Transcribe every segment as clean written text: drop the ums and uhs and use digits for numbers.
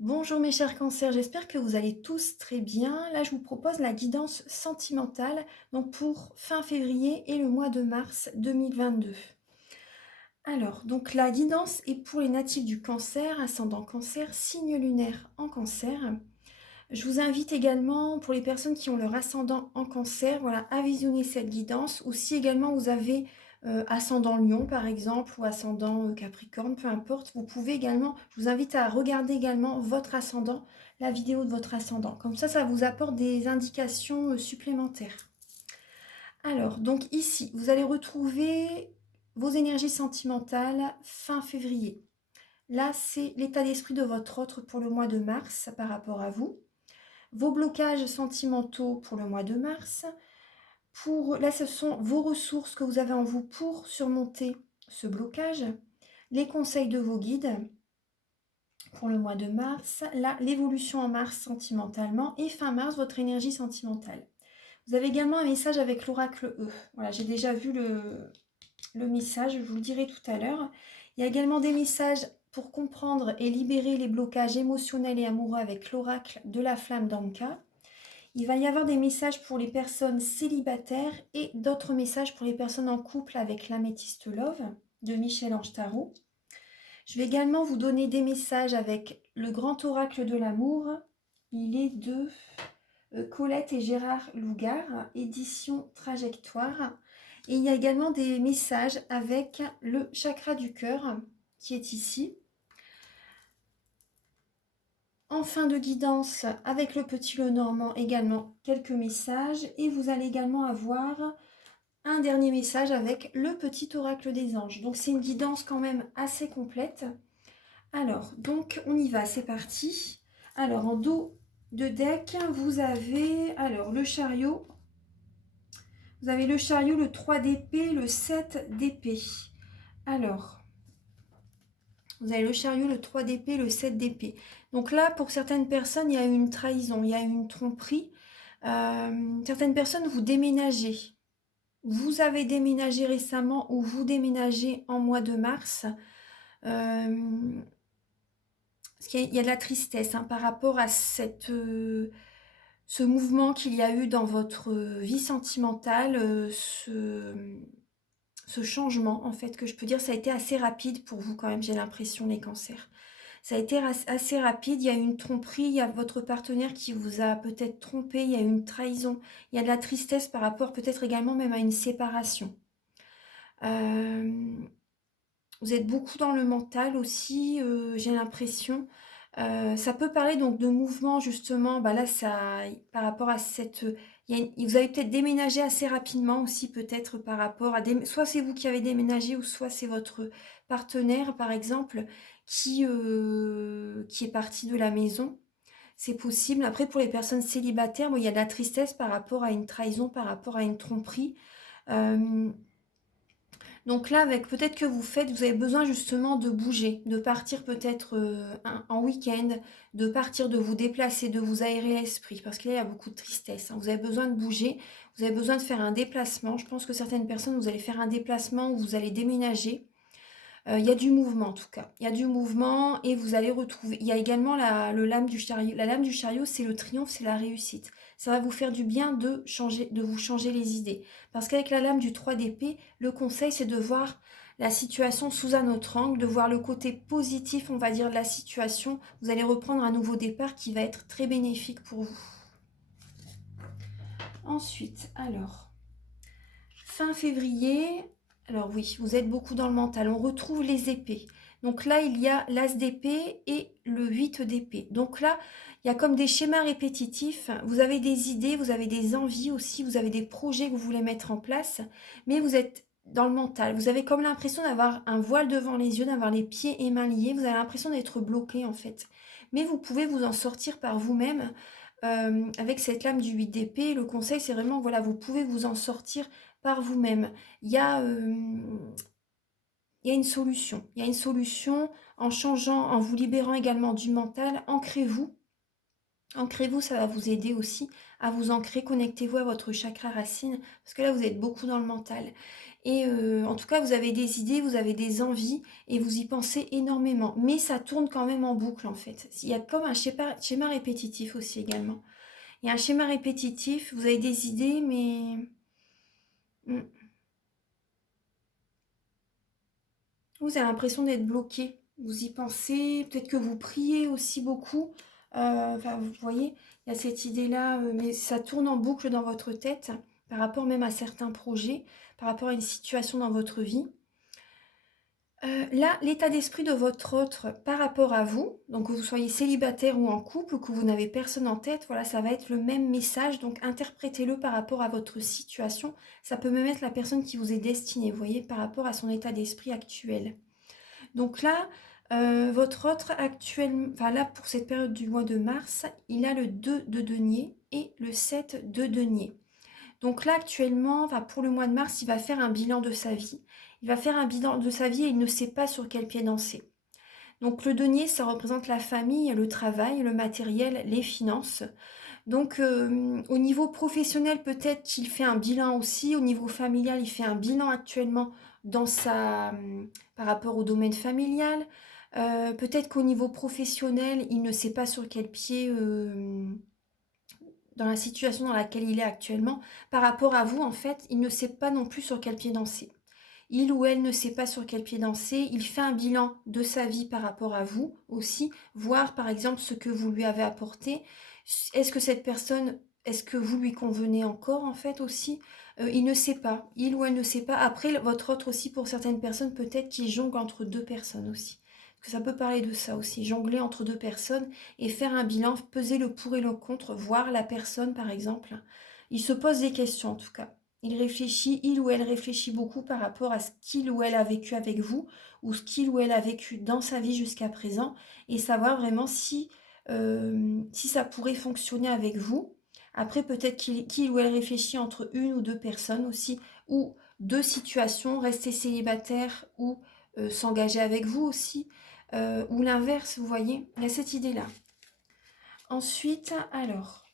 Bonjour mes chers cancers, j'espère que vous allez tous très bien. Là, je vous propose la guidance sentimentale donc pour fin février et le mois de mars 2022. Alors, donc la guidance est pour les natifs du cancer, ascendant cancer, signe lunaire en cancer. Je vous invite également pour les personnes qui ont leur ascendant en cancer, voilà, à visionner cette guidance. Ou si également vous avez ascendant lion par exemple ou ascendant capricorne, peu importe, vous pouvez également, je vous invite à regarder également votre ascendant, la vidéo de votre ascendant. Comme ça vous apporte des indications supplémentaires. Alors, donc ici, vous allez retrouver vos énergies sentimentales fin février. Là, c'est l'état d'esprit de votre autre pour le mois de mars par rapport à vous. Vos blocages sentimentaux pour le mois de mars. Là, ce sont vos ressources que vous avez en vous pour surmonter ce blocage. Les conseils de vos guides pour le mois de mars. Là, l'évolution en mars sentimentalement. Et fin mars, votre énergie sentimentale. Vous avez également un message avec l'oracle E. Voilà, j'ai déjà vu le message, je vous le dirai tout à l'heure. Il y a également des messages pour comprendre et libérer les blocages émotionnels et amoureux avec l'oracle de la flamme d'Anka. Il va y avoir des messages pour les personnes célibataires et d'autres messages pour les personnes en couple avec l'améthyste Love de Michel-Ange Tarot. Je vais également vous donner des messages avec le grand oracle de l'amour. Il est de Colette et Gérard Lougard, édition Trajectoire. Et il y a également des messages avec le chakra du cœur qui est ici. En fin de guidance, avec le petit Lenormand également quelques messages. Et vous allez également avoir un dernier message avec le petit oracle des anges. Donc c'est une guidance quand même assez complète. Alors, donc on y va, c'est parti. Alors en dos de deck, vous avez le chariot. Vous avez le chariot, le 3 d'épée, le 7 d'épée. Alors, vous avez le chariot, le 3 d'épée, le 7 d'épée. Donc là, pour certaines personnes, il y a eu une trahison, il y a eu une tromperie. Certaines personnes, vous déménagez. Vous avez déménagé récemment ou vous déménagez en mois de mars. Parce qu'il y a de la tristesse par rapport à ce mouvement qu'il y a eu dans votre vie sentimentale, ce changement, en fait, que je peux dire, ça a été assez rapide pour vous quand même, j'ai l'impression, les cancers. Ça a été assez rapide, il y a eu une tromperie, il y a votre partenaire qui vous a peut-être trompé, il y a eu une trahison, il y a de la tristesse par rapport peut-être également même à une séparation. Vous êtes beaucoup dans le mental aussi, j'ai l'impression. Ça peut parler donc de mouvement justement, là ça, par rapport à cette... vous avez peut-être déménagé assez rapidement aussi peut-être par rapport à... Soit c'est vous qui avez déménagé ou soit c'est votre partenaire par exemple qui est parti de la maison. C'est possible. Après pour les personnes célibataires, il y a de la tristesse par rapport à une trahison, par rapport à une tromperie. Donc là, avec peut-être que vous avez besoin justement de bouger, de partir peut-être en week-end, de partir, de vous déplacer, de vous aérer l'esprit, parce qu'il y a beaucoup de tristesse. Vous avez besoin de bouger, vous avez besoin de faire un déplacement. Je pense que certaines personnes, vous allez faire un déplacement où vous allez déménager. Il y a du mouvement en tout cas. Il y a du mouvement et vous allez retrouver... Il y a également le lame du chariot. La lame du chariot, c'est le triomphe, c'est la réussite. Ça va vous faire du bien de vous changer les idées. Parce qu'avec la lame du 3 d'épée, le conseil, c'est de voir la situation sous un autre angle, de voir le côté positif, on va dire, de la situation. Vous allez reprendre un nouveau départ qui va être très bénéfique pour vous. Ensuite, fin février... Alors oui, vous êtes beaucoup dans le mental. On retrouve les épées. Donc là, il y a l'as d'épée et le 8 d'épée. Donc là, il y a comme des schémas répétitifs. Vous avez des idées, vous avez des envies aussi, vous avez des projets que vous voulez mettre en place, mais vous êtes dans le mental. Vous avez comme l'impression d'avoir un voile devant les yeux, d'avoir les pieds et mains liés. Vous avez l'impression d'être bloqué en fait. Mais vous pouvez vous en sortir par vous-même avec cette lame du 8 d'épée. Le conseil, c'est vraiment, voilà, vous pouvez vous en sortir par vous-même. Il y a une solution. Il y a une solution en changeant, en vous libérant également du mental. Ancrez-vous. Ancrez-vous, ça va vous aider aussi à vous ancrer. Connectez-vous à votre chakra racine parce que là, vous êtes beaucoup dans le mental. et en tout cas, vous avez des idées, vous avez des envies et vous y pensez énormément. Mais ça tourne quand même en boucle, en fait. Il y a comme un schéma répétitif aussi également. Il y a un schéma répétitif, vous avez des idées, mais vous avez l'impression d'être bloqué. Vous y pensez, peut-être que vous priez aussi beaucoup. Enfin, vous voyez, il y a cette idée-là, mais ça tourne en boucle dans votre tête par rapport même à certains projets, par rapport à une situation dans votre vie. Là, l'état d'esprit de votre autre par rapport à vous, donc que vous soyez célibataire ou en couple, ou que vous n'avez personne en tête, voilà, ça va être le même message, donc interprétez-le par rapport à votre situation. Ça peut même être la personne qui vous est destinée, vous voyez, par rapport à son état d'esprit actuel. Donc là, votre autre actuellement, enfin là, pour cette période du mois de mars, il a le 2 de denier et le 7 de denier. Donc là, actuellement, enfin, pour le mois de mars, il va faire un bilan de sa vie. Il va faire un bilan de sa vie et il ne sait pas sur quel pied danser. Donc le denier, ça représente la famille, le travail, le matériel, les finances. Donc au niveau professionnel, peut-être qu'il fait un bilan aussi. Au niveau familial, il fait un bilan actuellement dans par rapport au domaine familial. Peut-être qu'au niveau professionnel, il ne sait pas sur quel pied dans la situation dans laquelle il est actuellement, par rapport à vous, en fait, il ne sait pas non plus sur quel pied danser. Il ou elle ne sait pas sur quel pied danser, il fait un bilan de sa vie par rapport à vous aussi, voir par exemple ce que vous lui avez apporté. Est-ce que cette personne, est-ce que vous lui convenez encore en fait aussi? Il ne sait pas, il ou elle ne sait pas. Après, votre autre aussi, pour certaines personnes, peut-être qui jongle entre deux personnes aussi. Parce que ça peut parler de ça aussi, jongler entre deux personnes et faire un bilan, peser le pour et le contre, voir la personne par exemple. Il se pose des questions en tout cas. Il réfléchit, il ou elle réfléchit beaucoup par rapport à ce qu'il ou elle a vécu avec vous ou ce qu'il ou elle a vécu dans sa vie jusqu'à présent et savoir vraiment si ça pourrait fonctionner avec vous. Après, peut-être qu'il ou elle réfléchit entre une ou deux personnes aussi ou deux situations, rester célibataire ou s'engager avec vous aussi ou l'inverse, vous voyez, il y a cette idée-là. Ensuite, alors,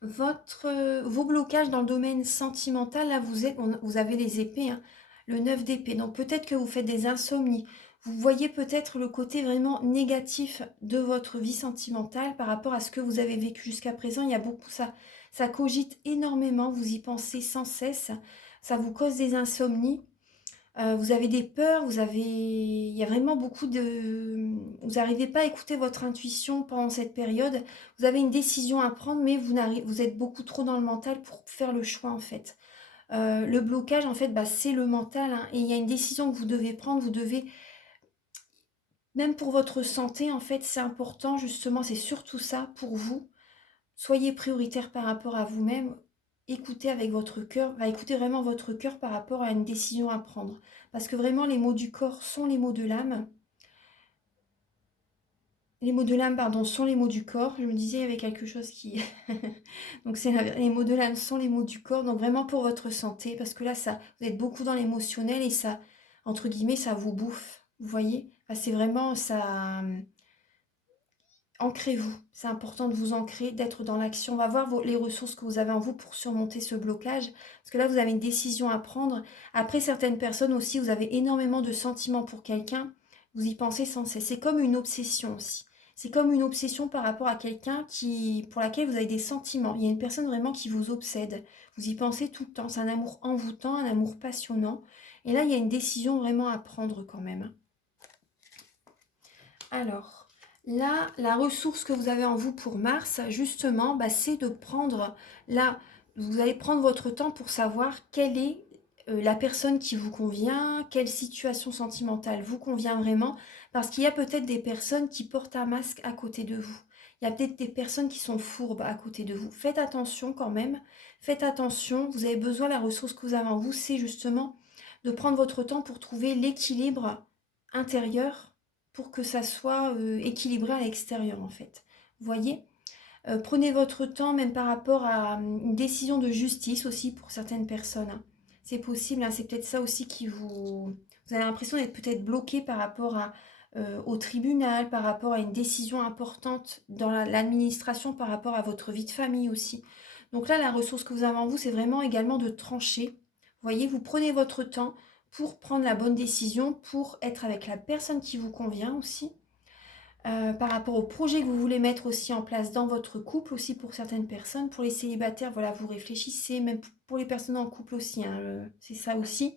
vos blocages dans le domaine sentimental, là, vous avez les épées, hein, le 9 d'épée. Donc, peut-être que vous faites des insomnies. Vous voyez peut-être le côté vraiment négatif de votre vie sentimentale par rapport à ce que vous avez vécu jusqu'à présent. Il y a beaucoup ça cogite énormément, vous y pensez sans cesse. Ça vous cause des insomnies. Vous avez des peurs, il y a vraiment beaucoup de vous n'arrivez pas à écouter votre intuition pendant cette période. Vous avez une décision à prendre, mais vous êtes beaucoup trop dans le mental pour faire le choix, en fait. Le blocage, en fait, bah, c'est le mental, hein, et il y a une décision que vous devez prendre. Vous devez même pour votre santé, en fait, c'est important, justement, c'est surtout ça pour vous. Soyez prioritaire par rapport à vous-même. Écoutez avec votre cœur, écoutez vraiment votre cœur par rapport à une décision à prendre. Parce que vraiment, les mots du corps sont les mots de l'âme. Les mots de l'âme, pardon, sont les mots du corps. Je me disais, il y avait quelque chose qui... Donc, les mots de l'âme sont les mots du corps. Donc, vraiment pour votre santé. Parce que là, vous êtes beaucoup dans l'émotionnel et ça, entre guillemets, ça vous bouffe. Vous voyez? Enfin, c'est vraiment ça... Ancrez-vous, c'est important de vous ancrer, d'être dans l'action. On va voir les ressources que vous avez en vous pour surmonter ce blocage. Parce que là, vous avez une décision à prendre. Après, certaines personnes aussi, vous avez énormément de sentiments pour quelqu'un. Vous y pensez sans cesse. C'est comme une obsession aussi. C'est comme une obsession par rapport à quelqu'un pour laquelle vous avez des sentiments. Il y a une personne vraiment qui vous obsède. Vous y pensez tout le temps. C'est un amour envoûtant, un amour passionnant. Et là, il y a une décision vraiment à prendre quand même. Alors, là, la ressource que vous avez en vous pour Mars, justement, bah, c'est de prendre, là, vous allez prendre votre temps pour savoir quelle est la personne qui vous convient, quelle situation sentimentale vous convient vraiment, parce qu'il y a peut-être des personnes qui portent un masque à côté de vous. Il y a peut-être des personnes qui sont fourbes à côté de vous. Faites attention quand même, faites attention, vous avez besoin, la ressource que vous avez en vous, c'est justement de prendre votre temps pour trouver l'équilibre intérieur pour que ça soit équilibré à l'extérieur en fait. Vous voyez? Prenez votre temps même par rapport à une décision de justice aussi pour certaines personnes, hein. C'est possible, hein, c'est peut-être ça aussi qui Vous avez l'impression d'être peut-être bloqué par rapport au tribunal, par rapport à une décision importante dans l'administration, par rapport à votre vie de famille aussi. Donc là, la ressource que vous avez en vous, c'est vraiment également de trancher. voyez, vous prenez votre temps pour prendre la bonne décision, pour être avec la personne qui vous convient aussi. Par rapport au projet que vous voulez mettre aussi en place dans votre couple aussi pour certaines personnes. Pour les célibataires, voilà, vous réfléchissez, même pour les personnes en couple aussi, hein, c'est ça aussi.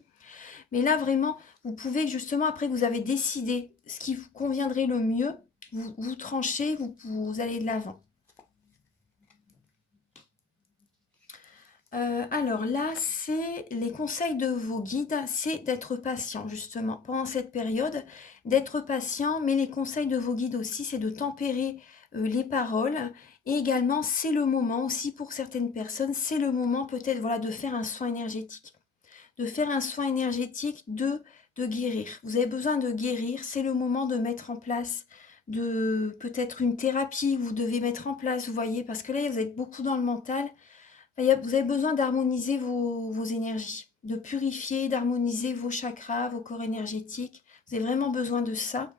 Mais là, vraiment, vous pouvez justement, après que vous avez décidé ce qui vous conviendrait le mieux, vous tranchez, vous allez de l'avant. Alors là, c'est les conseils de vos guides, c'est d'être patient justement pendant cette période, d'être patient, mais les conseils de vos guides aussi, c'est de tempérer les paroles. Et également, c'est le moment aussi pour certaines personnes, c'est le moment peut-être voilà, de faire un soin énergétique. De faire un soin énergétique, de guérir. Vous avez besoin de guérir, c'est le moment de mettre en place de peut-être une thérapie que vous devez mettre en place, vous voyez, parce que là, vous êtes beaucoup dans le mental. Vous avez besoin d'harmoniser vos énergies, de purifier, d'harmoniser vos chakras, vos corps énergétiques. Vous avez vraiment besoin de ça.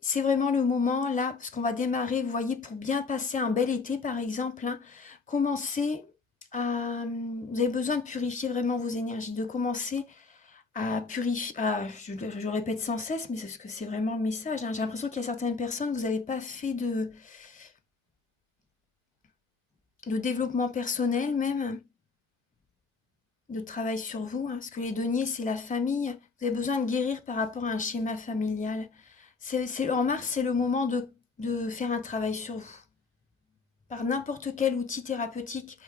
C'est vraiment le moment là, parce qu'on va démarrer, vous voyez, pour bien passer un bel été par exemple, hein, commencer à... Vous avez besoin de purifier vraiment vos énergies, de commencer à purifier... je répète sans cesse, mais c'est ce que c'est vraiment le message, hein. J'ai l'impression qu'il y a certaines personnes, vous n'avez pas fait de développement personnel même, de travail sur vous, hein, parce que les deniers, c'est la famille. Vous avez besoin de guérir par rapport à un schéma familial. En mars, c'est le moment de faire un travail sur vous, par n'importe quel outil thérapeutique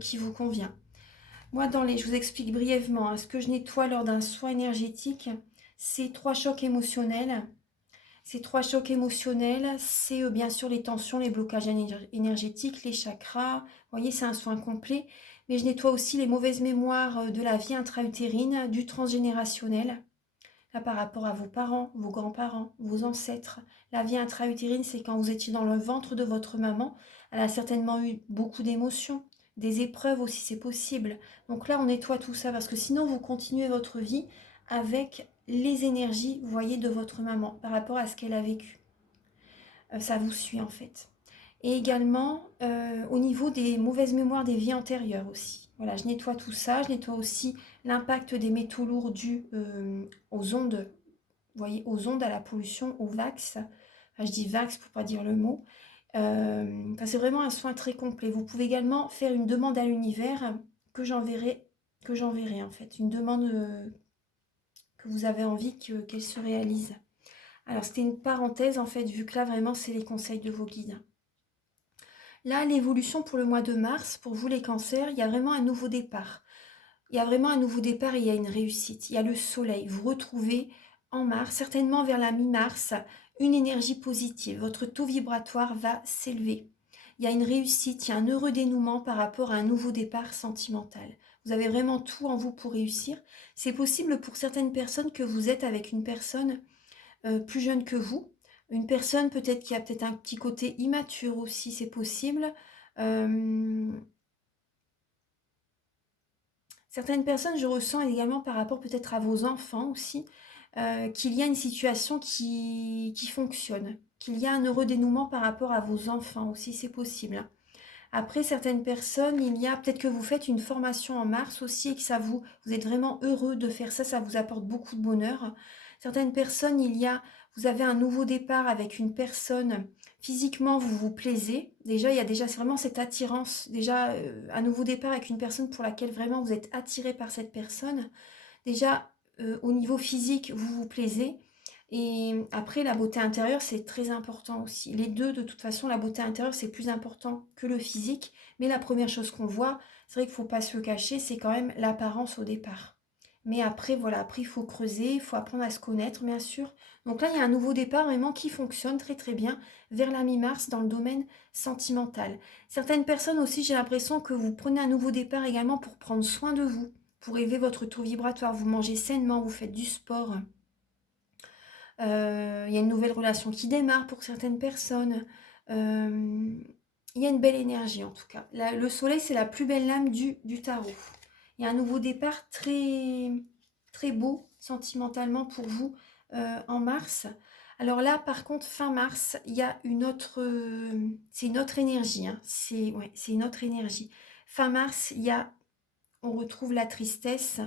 qui vous convient. Moi, je vous explique brièvement, hein, ce que je nettoie lors d'un soin énergétique, c'est 3 chocs émotionnels. Ces 3 chocs émotionnels, c'est bien sûr les tensions, les blocages énergétiques, les chakras. Vous voyez, c'est un soin complet. Mais je nettoie aussi les mauvaises mémoires de la vie intra-utérine, du transgénérationnel. Là, par rapport à vos parents, vos grands-parents, vos ancêtres. La vie intra-utérine, c'est quand vous étiez dans le ventre de votre maman. Elle a certainement eu beaucoup d'émotions, des épreuves aussi, c'est possible. Donc là, on nettoie tout ça parce que sinon, vous continuez votre vie avec les énergies, vous voyez, de votre maman par rapport à ce qu'elle a vécu. Ça vous suit en fait. Et également, au niveau des mauvaises mémoires des vies antérieures aussi. Voilà, je nettoie tout ça. Je nettoie aussi l'impact des métaux lourds dus aux ondes, vous voyez, aux ondes, à la pollution, au vax. Enfin, je dis vax pour pas dire le mot. C'est vraiment un soin très complet. Vous pouvez également faire une demande à l'univers que j'enverrai en fait. Une demande que vous avez envie qu'elle se réalise. Alors, c'était une parenthèse en fait, vu que là, vraiment, c'est les conseils de vos guides. Là, l'évolution pour le mois de mars, pour vous les cancers, il y a vraiment un nouveau départ. Il y a vraiment un nouveau départ et il y a une réussite. Il y a le soleil. Vous retrouvez en mars, certainement vers la mi-mars, une énergie positive. Votre taux vibratoire va s'élever. Il y a une réussite, il y a un heureux dénouement par rapport à un nouveau départ sentimental. Vous avez vraiment tout en vous pour réussir. C'est possible pour certaines personnes que vous êtes avec une personne plus jeune que vous. Une personne peut-être qui a peut-être un petit côté immature aussi, c'est possible. Certaines personnes, je ressens également par rapport peut-être à vos enfants aussi, qu'il y a une situation qui fonctionne, qu'il y a un heureux dénouement par rapport à vos enfants aussi, c'est possible. Après, certaines personnes, il y a peut-être que vous faites une formation en mars aussi et que vous êtes vraiment heureux de faire ça, ça vous apporte beaucoup de bonheur. Certaines personnes, vous avez un nouveau départ avec une personne, physiquement vous vous plaisez. Déjà, il y a déjà vraiment cette attirance, déjà un nouveau départ avec une personne pour laquelle vraiment vous êtes attiré par cette personne. Déjà, au niveau physique, vous vous plaisez. Et après, la beauté intérieure, c'est très important aussi. Les deux, de toute façon, la beauté intérieure, c'est plus important que le physique. Mais la première chose qu'on voit, c'est vrai qu'il ne faut pas se le cacher, c'est quand même l'apparence au départ. Mais après, voilà, après, il faut creuser, il faut apprendre à se connaître, bien sûr. Donc là, il y a un nouveau départ vraiment qui fonctionne très très bien vers la mi-mars dans le domaine sentimental. Certaines personnes aussi, j'ai l'impression que vous prenez un nouveau départ également pour prendre soin de vous, pour élever votre taux vibratoire. Vous mangez sainement, vous faites du sport. Il y a une nouvelle relation qui démarre pour certaines personnes. Il y a une belle énergie en tout cas. Le soleil, c'est la plus belle lame du tarot. Il y a un nouveau départ très, très beau sentimentalement pour vous en mars. Alors là, par contre, fin mars, il y a une autre... c'est une autre énergie. Hein. C'est une autre énergie. Fin mars, on retrouve la tristesse.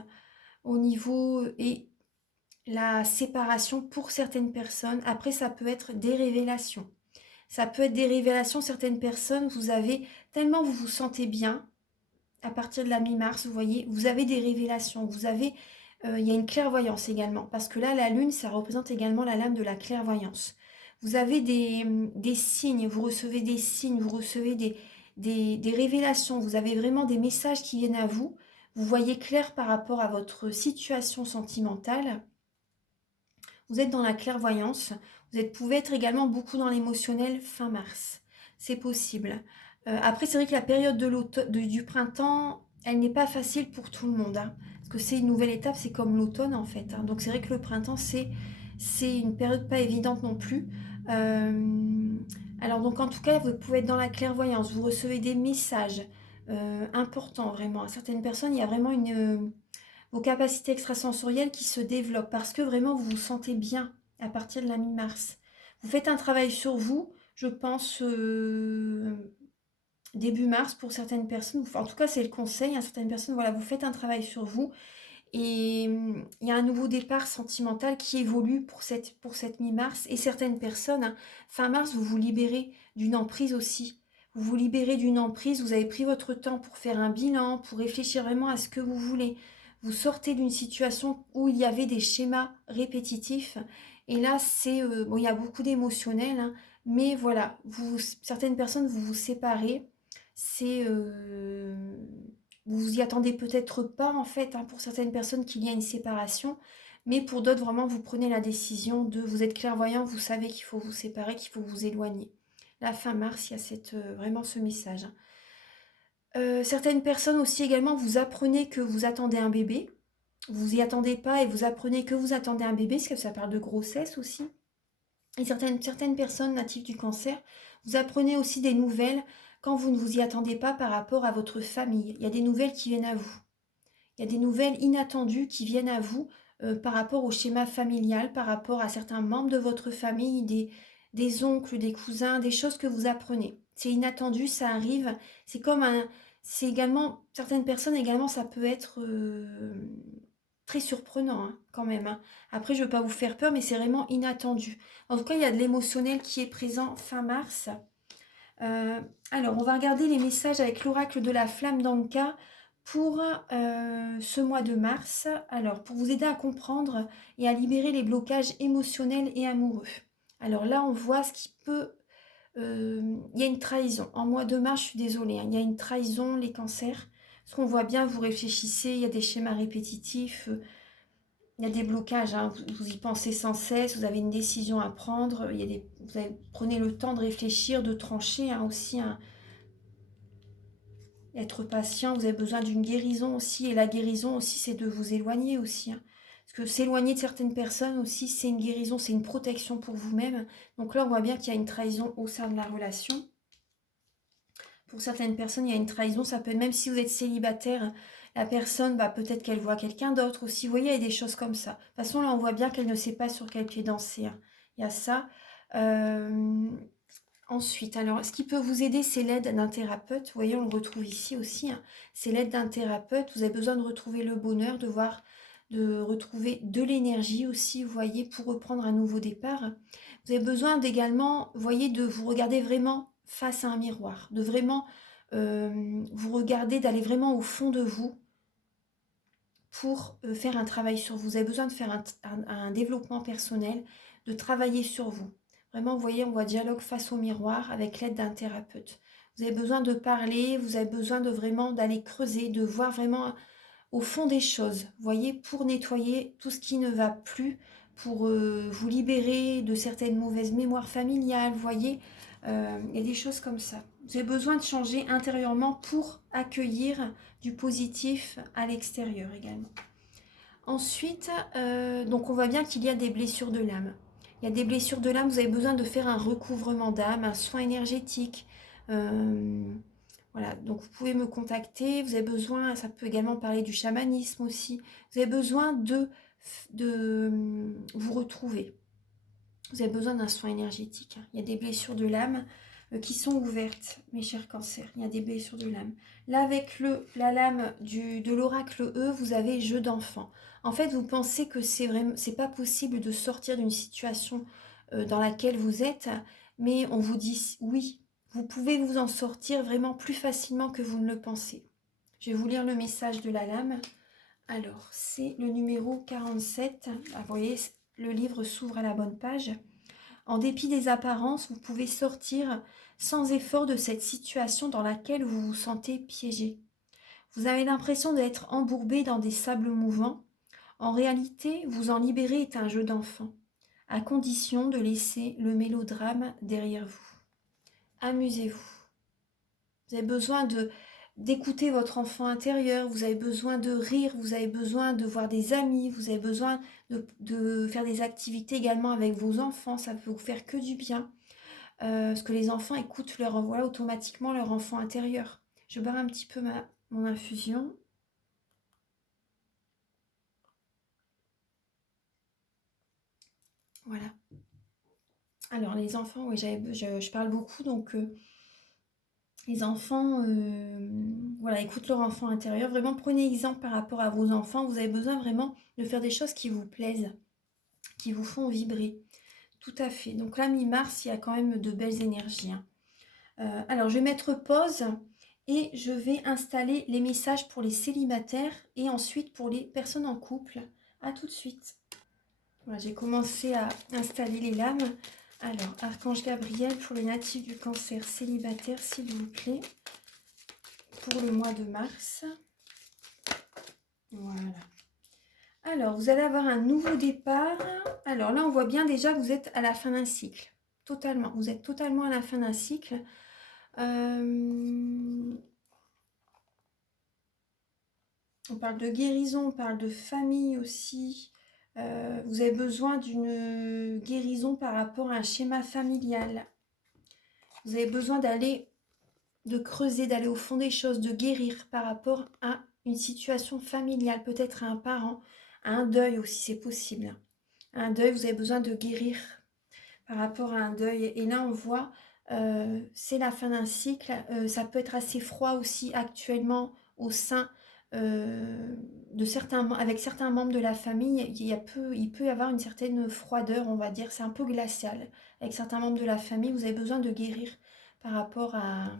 au niveau et la séparation pour certaines personnes. Après, ça peut être des révélations. Ça peut être des révélations, certaines personnes, vous avez tellement vous vous sentez bien à partir de la mi-mars, vous voyez, vous avez des révélations, vous avez, il y a une clairvoyance également, parce que là, la lune, ça représente également la lame de la clairvoyance. Vous avez des signes, vous recevez des signes, vous recevez des révélations, vous avez vraiment des messages qui viennent à vous, vous voyez clair par rapport à votre situation sentimentale, vous êtes dans la clairvoyance, pouvez être également beaucoup dans l'émotionnel fin mars. C'est possible. Après, c'est vrai que la période du printemps, elle n'est pas facile pour tout le monde, hein, parce que c'est une nouvelle étape, c'est comme l'automne en fait, hein. Donc c'est vrai que le printemps, c'est une période pas évidente non plus. Euh, alors donc en tout cas, vous pouvez être dans la clairvoyance, vous recevez des messages importants vraiment. À certaines personnes, il y a vraiment vos capacités extrasensorielles qui se développent parce que vraiment vous vous sentez bien à partir de la mi-mars. Vous faites un travail sur vous, je pense, début mars pour certaines personnes. Enfin, en tout cas, c'est le conseil à certaines personnes. Voilà, vous faites un travail sur vous et il y a un nouveau départ sentimental qui évolue pour cette mi-mars. Et certaines personnes, hein, fin mars, vous vous libérez d'une emprise aussi. Vous vous libérez d'une emprise, vous avez pris votre temps pour faire un bilan, pour réfléchir vraiment à ce que vous voulez. Vous sortez d'une situation où il y avait des schémas répétitifs. Et là, bon, il y a beaucoup d'émotionnel, hein, mais voilà, certaines personnes, vous vous séparez. C'est vous vous y attendez peut-être pas en fait, hein, pour certaines personnes qu'il y a une séparation, mais pour d'autres vraiment vous prenez la décision vous êtes clairvoyant, vous savez qu'il faut vous séparer, qu'il faut vous éloigner. La fin mars, il y a vraiment ce message, hein. Certaines personnes aussi également, vous apprenez que vous attendez un bébé, vous y attendez pas et vous apprenez que vous attendez un bébé, parce que ça parle de grossesse aussi. Et certaines personnes natives du cancer, vous apprenez aussi des nouvelles quand vous ne vous y attendez pas par rapport à votre famille. Il y a des nouvelles qui viennent à vous. Il y a des nouvelles inattendues qui viennent à vous par rapport au schéma familial, par rapport à certains membres de votre famille, des oncles, des cousins, des choses que vous apprenez. C'est inattendu, ça arrive. C'est comme un... C'est également... Certaines personnes également, ça peut être très surprenant, hein, quand même, hein. Après, je ne veux pas vous faire peur, mais c'est vraiment inattendu. En tout cas, il y a de l'émotionnel qui est présent fin mars. Alors, on va regarder les messages avec l'oracle de la flamme d'Anka pour ce mois de mars. Alors, pour vous aider à comprendre et à libérer les blocages émotionnels et amoureux. Alors là, on voit ce qui peut... il y a une trahison. En mois de mars, je suis désolée, hein, il y a une trahison, les cancers. Parce qu'on voit bien, vous réfléchissez, il y a des schémas répétitifs, il y a des blocages, hein, vous y pensez sans cesse, vous avez une décision à prendre, prenez le temps de réfléchir, de trancher, hein, aussi, hein, être patient, vous avez besoin d'une guérison aussi, et la guérison aussi, c'est de vous éloigner aussi, hein. Parce que s'éloigner de certaines personnes aussi, c'est une guérison, c'est une protection pour vous-même. Donc là, on voit bien qu'il y a une trahison au sein de la relation. Pour certaines personnes, il y a une trahison, ça peut être, même si vous êtes célibataire, la personne, bah, peut-être qu'elle voit quelqu'un d'autre aussi. Vous voyez, il y a des choses comme ça. De toute façon, là, on voit bien qu'elle ne sait pas sur quel pied danser, hein. Il y a ça. Ensuite, alors, ce qui peut vous aider, c'est l'aide d'un thérapeute. Vous voyez, on le retrouve ici aussi, hein. C'est l'aide d'un thérapeute. Vous avez besoin de retrouver le bonheur, de retrouver de l'énergie aussi, vous voyez, pour reprendre un nouveau départ. Vous avez besoin d'également, vous voyez, de vous regarder vraiment face à un miroir, de vraiment vous regarder, d'aller vraiment au fond de vous pour faire un travail sur vous. Vous avez besoin de faire un développement personnel, de travailler sur vous. Vraiment, vous voyez, on voit dialogue face au miroir avec l'aide d'un thérapeute. Vous avez besoin de parler, vous avez besoin de vraiment d'aller creuser, de voir vraiment au fond des choses, vous voyez, pour nettoyer tout ce qui ne va plus, pour vous libérer de certaines mauvaises mémoires familiales, vous voyez, il y a des choses comme ça. Vous avez besoin de changer intérieurement pour accueillir du positif à l'extérieur également. Ensuite, donc on voit bien qu'il y a des blessures de l'âme. Il y a des blessures de l'âme, vous avez besoin de faire un recouvrement d'âme, un soin énergétique. Voilà, donc vous pouvez me contacter, vous avez besoin, ça peut également parler du chamanisme aussi, vous avez besoin de vous retrouver. Vous avez besoin d'un soin énergétique. Il y a des blessures de l'âme qui sont ouvertes, mes chers cancers. Il y a des blessures de l'âme. Là, avec la lame de l'oracle E, vous avez jeu d'enfant. En fait, vous pensez que c'est pas possible de sortir d'une situation dans laquelle vous êtes, mais on vous dit oui, vous pouvez vous en sortir vraiment plus facilement que vous ne le pensez. Je vais vous lire le message de la lame. Alors, c'est le numéro 47. Ah, vous voyez, le livre s'ouvre à la bonne page. En dépit des apparences, vous pouvez sortir sans effort de cette situation dans laquelle vous vous sentez piégé. Vous avez l'impression d'être embourbé dans des sables mouvants. En réalité, vous en libérer est un jeu d'enfant, à condition de laisser le mélodrame derrière vous. Amusez-vous. Vous avez besoin d'écouter votre enfant intérieur, vous avez besoin de rire, vous avez besoin de voir des amis, vous avez besoin de faire des activités également avec vos enfants, ça peut vous faire que du bien. Parce que les enfants écoutent voilà, automatiquement leur enfant intérieur. Je barre un petit peu mon infusion. Voilà. Alors les enfants, oui, je parle beaucoup, donc les enfants, voilà, écoutent leur enfant intérieur. Vraiment, prenez exemple par rapport à vos enfants. Vous avez besoin vraiment de faire des choses qui vous plaisent, qui vous font vibrer. Tout à fait. Donc là, mi-mars, il y a quand même de belles énergies. Hein. Alors, je vais mettre pause et je vais installer les messages pour les célibataires et ensuite pour les personnes en couple. À tout de suite. Voilà, j'ai commencé à installer les lames. Alors, Archange Gabriel pour les natifs du cancer célibataire, s'il vous plaît, pour le mois de mars. Voilà. Alors, vous allez avoir un nouveau départ. Alors là, on voit bien déjà que vous êtes à la fin d'un cycle. Totalement. Vous êtes totalement à la fin d'un cycle. On parle de guérison, on parle de famille aussi. Vous avez besoin d'une guérison par rapport à un schéma familial. Vous avez besoin de creuser, d'aller au fond des choses, de guérir par rapport à une situation familiale, peut-être à un parent, à un deuil aussi, c'est possible. Un deuil, vous avez besoin de guérir par rapport à un deuil. Et là, on voit, c'est la fin d'un cycle. Ça peut être assez froid aussi actuellement au sein avec certains membres de la famille. Il peut y avoir une certaine froideur, on va dire. C'est un peu glacial. Avec certains membres de la famille, vous avez besoin de guérir par rapport à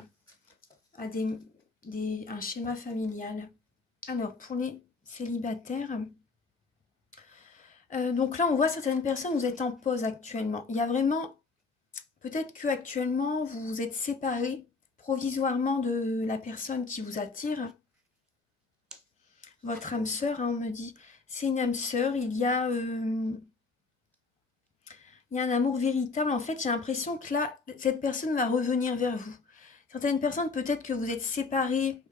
un schéma familial. Alors, pour les célibataires... donc là, on voit certaines personnes, vous êtes en pause actuellement. Il y a vraiment, peut-être que actuellement vous vous êtes séparés provisoirement de la personne qui vous attire. Votre âme sœur, hein, on me dit, c'est une âme sœur. Il y a un amour véritable. En fait, j'ai l'impression que là, cette personne va revenir vers vous. Certaines personnes, peut-être que vous êtes séparés,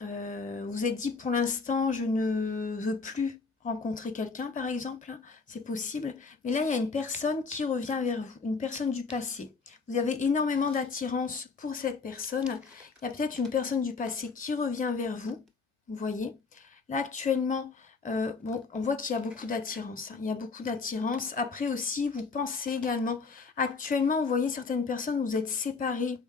vous êtes dit pour l'instant, je ne veux plus rencontrer quelqu'un, par exemple, hein, c'est possible. Mais là, il y a une personne qui revient vers vous, une personne du passé. Vous avez énormément d'attirance pour cette personne. Il y a peut-être une personne du passé qui revient vers vous, vous voyez. Là, actuellement, bon, on voit qu'il y a beaucoup d'attirance. Hein. Il y a beaucoup d'attirance. Après aussi, vous pensez également, actuellement, vous voyez certaines personnes, vous êtes séparés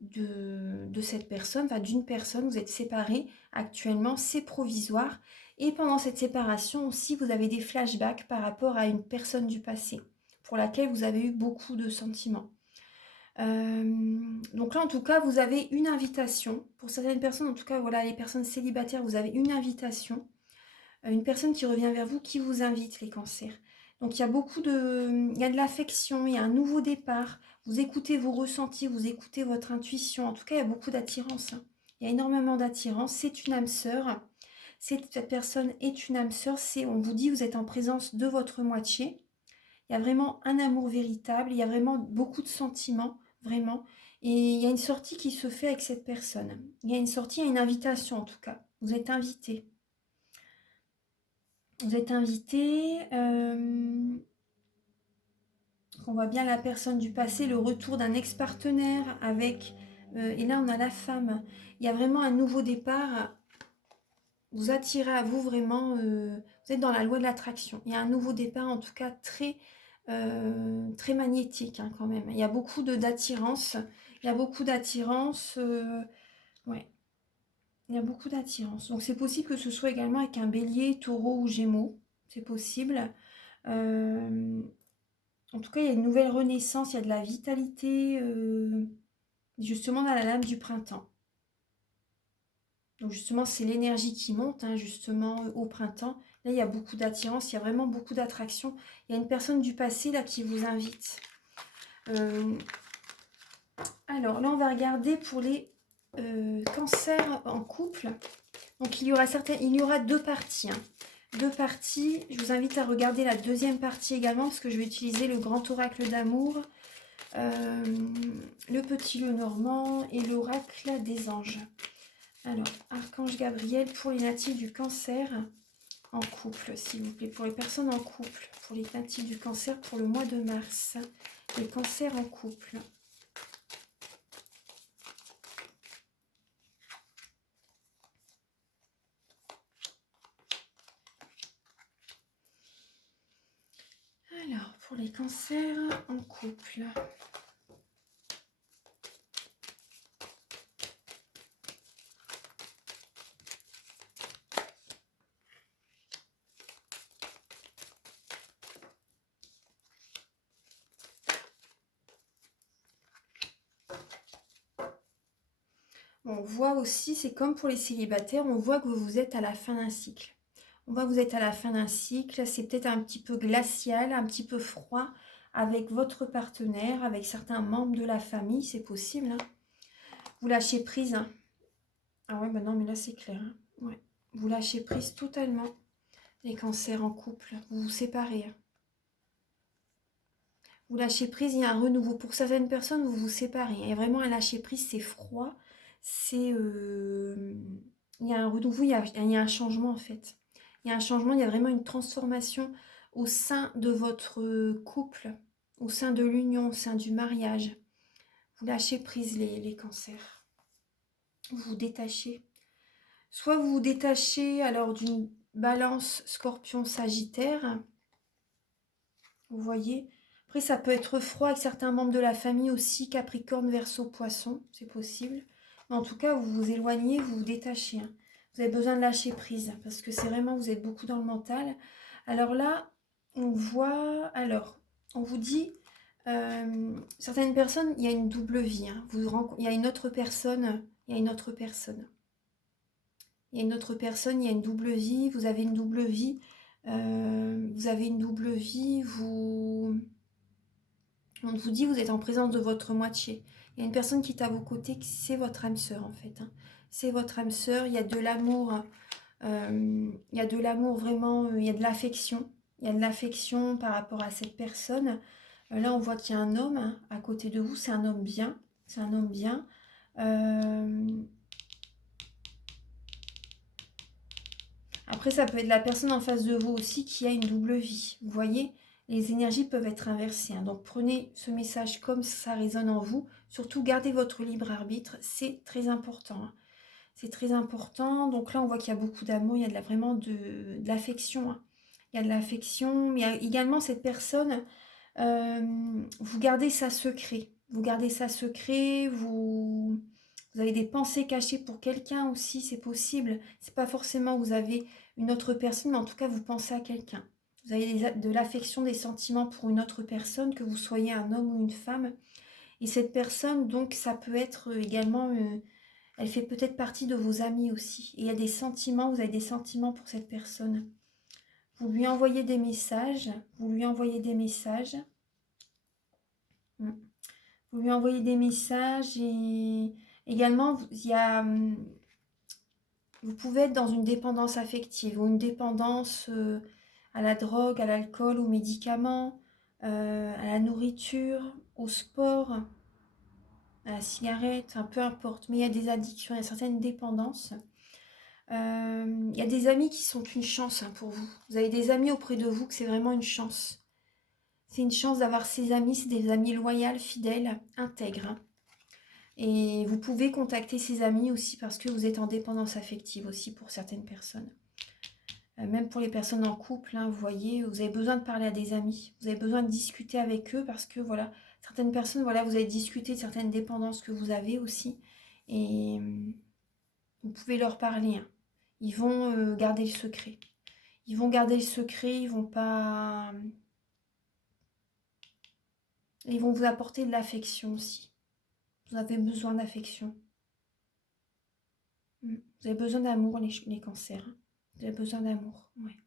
de cette personne, enfin d'une personne, vous êtes séparés actuellement, c'est provisoire. Et pendant cette séparation aussi, vous avez des flashbacks par rapport à une personne du passé, pour laquelle vous avez eu beaucoup de sentiments. Donc là, en tout cas, vous avez une invitation. Pour certaines personnes, en tout cas, voilà, les personnes célibataires, vous avez une invitation. Une personne qui revient vers vous, qui vous invite, les cancers. Donc il y a il y a de l'affection, il y a un nouveau départ. Vous écoutez vos ressentis, vous écoutez votre intuition. En tout cas, il y a beaucoup d'attirance. Hein. Il y a énormément d'attirance. C'est une âme sœur. Cette personne est une âme sœur. On vous dit, vous êtes en présence de votre moitié. Il y a vraiment un amour véritable. Il y a vraiment beaucoup de sentiments, vraiment. Et il y a une sortie qui se fait avec cette personne. Il y a une sortie, il y a une invitation en tout cas. Vous êtes invité. Vous êtes invité. On voit bien la personne du passé, le retour d'un ex-partenaire avec... et là, on a la femme. Il y a vraiment un nouveau départ. Vous attirez à vous vraiment... vous êtes dans la loi de l'attraction. Il y a un nouveau départ, en tout cas, très très magnétique hein, quand même. Il y a beaucoup d'attirance. Il y a beaucoup d'attirance. Ouais, il y a beaucoup d'attirance. Donc c'est possible que ce soit également avec un bélier, taureau ou gémeaux. C'est possible. En tout cas, il y a une nouvelle renaissance. Il y a de la vitalité justement dans la lame du printemps. Donc justement, c'est l'énergie qui monte, hein, justement, au printemps. Là, il y a beaucoup d'attirance, il y a vraiment beaucoup d'attraction. Il y a une personne du passé, là, qui vous invite. Alors, là, on va regarder pour les cancers en couple. Donc, il y aura deux parties. Hein. Deux parties. Je vous invite à regarder la deuxième partie également, parce que je vais utiliser le grand oracle d'amour, le petit Lenormand et l'oracle des anges. Alors, Archange Gabriel pour les natifs du cancer en couple, s'il vous plaît. Pour les personnes en couple, pour les natifs du cancer pour le mois de mars. Les cancers en couple. Alors, pour les cancers en couple. On voit aussi, c'est comme pour les célibataires, on voit que vous êtes à la fin d'un cycle. On voit que vous êtes à la fin d'un cycle, c'est peut-être un petit peu glacial, un petit peu froid avec votre partenaire, avec certains membres de la famille, c'est possible. Hein. Vous lâchez prise. Hein. Ah ouais, bah non, mais là c'est clair. Hein. Ouais. Vous lâchez prise totalement. Les cancers en couple, vous vous séparez. Hein. Vous lâchez prise, il y a un renouveau. Pour certaines personnes, vous vous séparez. Il y a vraiment un lâcher prise, c'est froid. C'est... il y a un renouveau, il y a un changement en fait. Il y a un changement, il y a vraiment une transformation au sein de votre couple, au sein de l'union, au sein du mariage. Vous lâchez prise les cancers. Vous vous détachez. Soit vous vous détachez alors d'une balance scorpion sagittaire. Vous voyez. Après, ça peut être froid avec certains membres de la famille aussi, Capricorne, Verseau, Poisson, c'est possible. Mais en tout cas, vous vous éloignez, vous vous détachez. Hein. Vous avez besoin de lâcher prise, parce que c'est vraiment, vous êtes beaucoup dans le mental. Alors là, on voit, alors, on vous dit, certaines personnes, il y a une double vie. Hein. Il y a une autre personne, il y a une autre personne. Il y a une autre personne, il y a une double vie, vous avez une double vie. Vous avez une double vie, on vous dit vous êtes en présence de votre moitié. Il y a une personne qui est à vos côtés, c'est votre âme sœur en fait. Hein. C'est votre âme sœur, il y a de l'amour, il y a de l'amour vraiment, il y a de l'affection. Il y a de l'affection par rapport à cette personne. Là on voit qu'il y a un homme hein, à côté de vous, c'est un homme bien. C'est un homme bien. Après, ça peut être la personne en face de vous aussi qui a une double vie. Vous voyez, les énergies peuvent être inversées. Hein. Donc, prenez ce message comme ça résonne en vous. Surtout, gardez votre libre arbitre. C'est très important. Hein. C'est très important. Donc là, on voit qu'il y a beaucoup d'amour. Il y a vraiment de l'affection. Hein. Il y a de l'affection. Mais il y a également cette personne, vous gardez ça secret. Vous gardez ça secret. Vous avez des pensées cachées pour quelqu'un aussi, c'est possible. C'est pas forcément vous avez une autre personne, mais en tout cas vous pensez à quelqu'un. Vous avez de l'affection, des sentiments pour une autre personne, que vous soyez un homme ou une femme. Et cette personne, donc, ça peut être également, elle fait peut-être partie de vos amis aussi. Et il y a des sentiments, vous avez des sentiments pour cette personne. Vous lui envoyez des messages, vous lui envoyez des messages. Vous lui envoyez des messages et également, vous pouvez être dans une dépendance affective ou une dépendance à la drogue, à l'alcool, aux médicaments, à la nourriture, au sport, à la cigarette, peu importe. Mais il y a des addictions, il y a certaines dépendances. Il y a des amis qui sont une chance hein, pour vous. Vous avez des amis auprès de vous que c'est vraiment une chance. C'est une chance d'avoir ces amis, c'est des amis loyaux, fidèles, intègres. Hein. Et vous pouvez contacter ces amis aussi parce que vous êtes en dépendance affective aussi pour certaines personnes. Même pour les personnes en couple, hein, vous voyez, vous avez besoin de parler à des amis, vous avez besoin de discuter avec eux parce que voilà, certaines personnes, voilà, vous allez discuter de certaines dépendances que vous avez aussi et vous pouvez leur parler, hein. Ils vont garder le secret. Ils vont garder le secret, ils vont pas... Ils vont vous apporter de l'affection aussi. Vous avez besoin d'affection. Vous avez besoin d'amour, les cancers, hein. Vous avez besoin d'amour, ouais.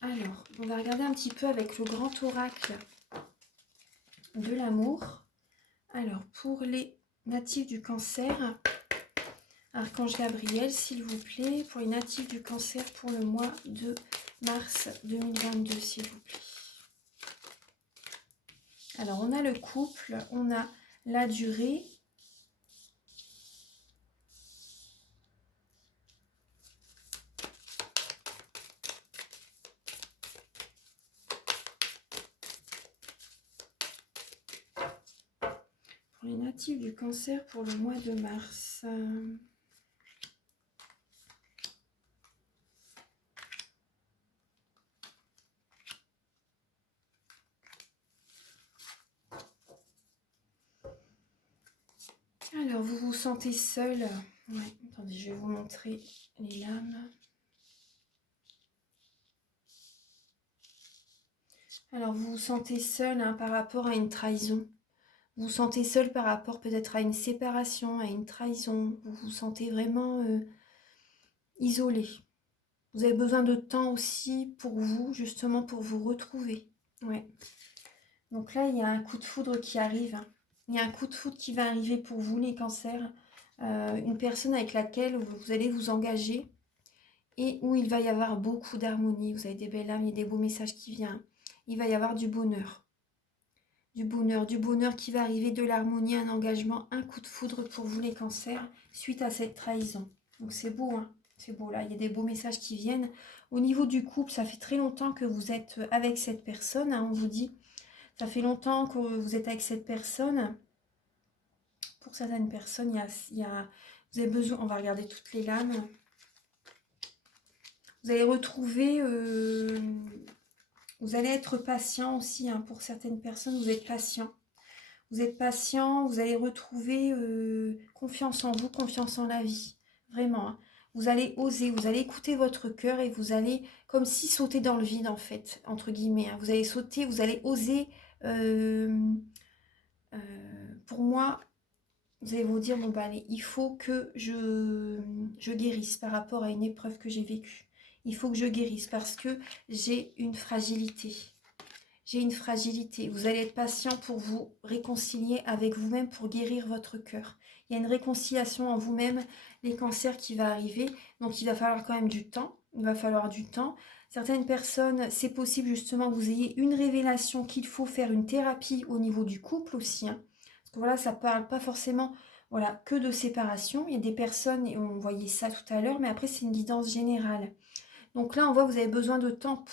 Alors, on va regarder un petit peu avec le grand oracle de l'amour. Alors, pour les natifs du cancer, Archange Gabriel, s'il vous plaît, pour les natifs du cancer pour le mois de mars 2022, s'il vous plaît. Alors, on a le couple, on a la durée. Pour les natifs du cancer pour le mois de mars. Alors, vous vous sentez seul. Ouais, attendez, je vais vous montrer les lames. Alors, vous vous sentez seul, hein, par rapport à une trahison. Vous vous sentez seul par rapport peut-être à une séparation, à une trahison. Vous vous sentez vraiment isolé. Vous avez besoin de temps aussi pour vous, justement pour vous retrouver. Ouais. Donc là, il y a un coup de foudre qui arrive. Il y a un coup de foudre qui va arriver pour vous, les cancers. Une personne avec laquelle vous allez vous engager et où il va y avoir beaucoup d'harmonie. Vous avez des belles âmes, il y a des beaux messages qui viennent. Il va y avoir du bonheur. Du bonheur qui va arriver, de l'harmonie, un engagement, un coup de foudre pour vous, les cancers, suite à cette trahison. Donc c'est beau, hein. C'est beau, là, il y a des beaux messages qui viennent. Au niveau du couple, ça fait très longtemps que vous êtes avec cette personne, hein, on vous dit. Ça fait longtemps que vous êtes avec cette personne. Pour certaines personnes, vous avez besoin... On va regarder toutes les lames. Vous allez retrouver... vous allez être patient aussi, hein, pour certaines personnes, vous êtes patient. Vous êtes patient, vous allez retrouver confiance en vous, confiance en la vie. Vraiment, hein. Vous allez oser, vous allez écouter votre cœur et vous allez comme si sauter dans le vide, en fait, entre guillemets, hein. Vous allez sauter, vous allez oser. Pour moi, vous allez vous dire, bon, bah, allez, il faut que je guérisse par rapport à une épreuve que j'ai vécue. Il faut que je guérisse parce que j'ai une fragilité. J'ai une fragilité. Vous allez être patient pour vous réconcilier avec vous-même, pour guérir votre cœur. Il y a une réconciliation en vous-même, les cancers qui va arriver. Donc, il va falloir quand même du temps. Il va falloir du temps. Certaines personnes, c'est possible justement que vous ayez une révélation qu'il faut faire une thérapie au niveau du couple aussi, hein. Parce que voilà, ça ne parle pas forcément, voilà, que de séparation. Il y a des personnes, et on voyait ça tout à l'heure, mais après, c'est une guidance générale. Donc là, on voit que vous avez besoin de temps pour